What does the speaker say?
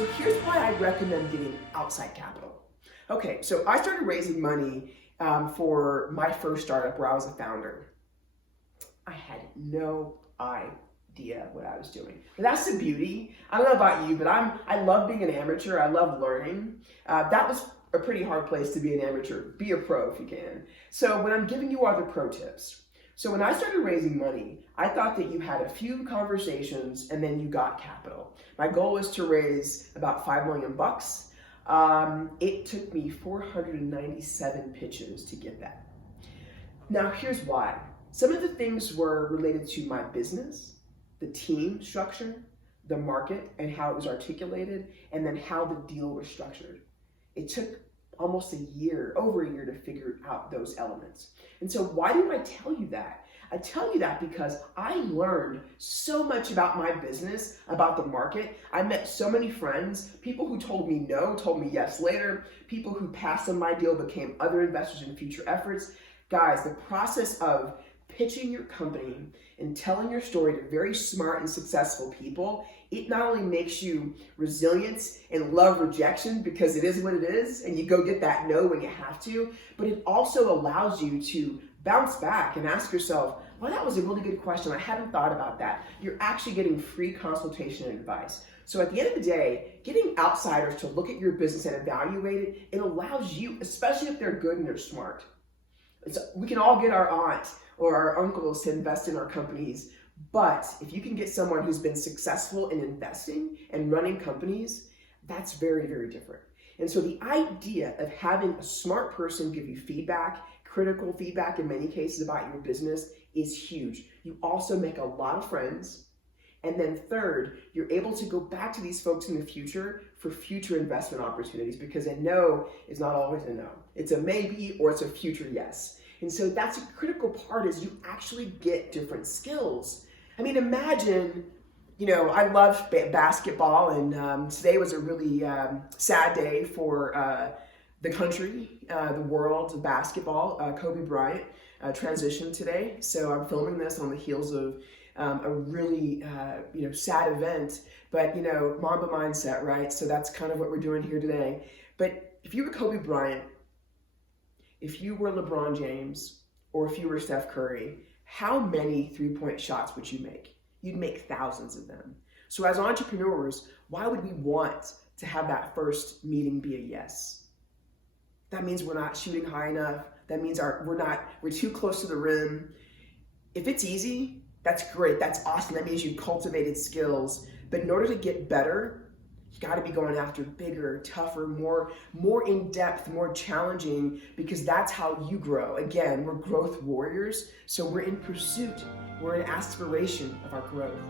So here's why I recommend getting outside capital. Okay, so I started raising money for my first startup where I was a founder. I had no idea what I was doing. But that's the beauty. I don't know about you, but I love being an amateur. I love learning. That was a pretty hard place to be an amateur. Be a pro if you can. So when I'm giving you other pro tips. So when I started raising money, I thought that you had a few conversations and then you got capital. My goal was to raise about $5 million bucks. It took me 497 pitches to get that. Now here's why. Some of the things were related to my business, the team structure, the market and how it was articulated, and then how the deal was structured. It took almost a year, over a year, to figure out those elements. And so why do I tell you that? I tell you that because I learned so much about my business, about the market. I met so many friends, people who told me no, told me yes later, people who passed on my deal, became other investors in future efforts. Guys, the process of pitching your company and telling your story to very smart and successful people, it not only makes you resilient and love rejection because it is what it is and you go get that no when you have to, but it also allows you to bounce back and ask yourself, well, that was a really good question. I hadn't thought about that. You're actually getting free consultation and advice. So at the end of the day, getting outsiders to look at your business and evaluate it, it allows you, especially if they're good and they're smart. We can all get our aunt or our uncles to invest in our companies, but if you can get someone who's been successful in investing and running companies, that's very, very different. And so the idea of having a smart person give you feedback, critical feedback in many cases about your business, is huge. You also make a lot of friends. And then third, you're able to go back to these folks in the future for future investment opportunities, because a no is not always a no. It's a maybe or it's a future yes. And so that's a critical part, is you actually get different skills. I mean, imagine, I love basketball, and today was a really sad day for the country, the world, basketball. Kobe Bryant transitioned today. So I'm filming this on the heels of a really, sad event, but, Mamba mindset, right? So that's kind of what we're doing here today. But if you were Kobe Bryant, if you were LeBron James, or if you were Steph Curry, how many three-point shots would you make? You'd make thousands of them. So as entrepreneurs, why would we want to have that first meeting be a yes? That means we're not shooting high enough. That means we're too close to the rim. If it's easy, that's great. That's awesome. That means you cultivated skills. But in order to get better, you got to be going after bigger, tougher, more in depth, more challenging, because that's how you grow. Again, we're growth warriors. So we're in pursuit. We're in aspiration of our growth.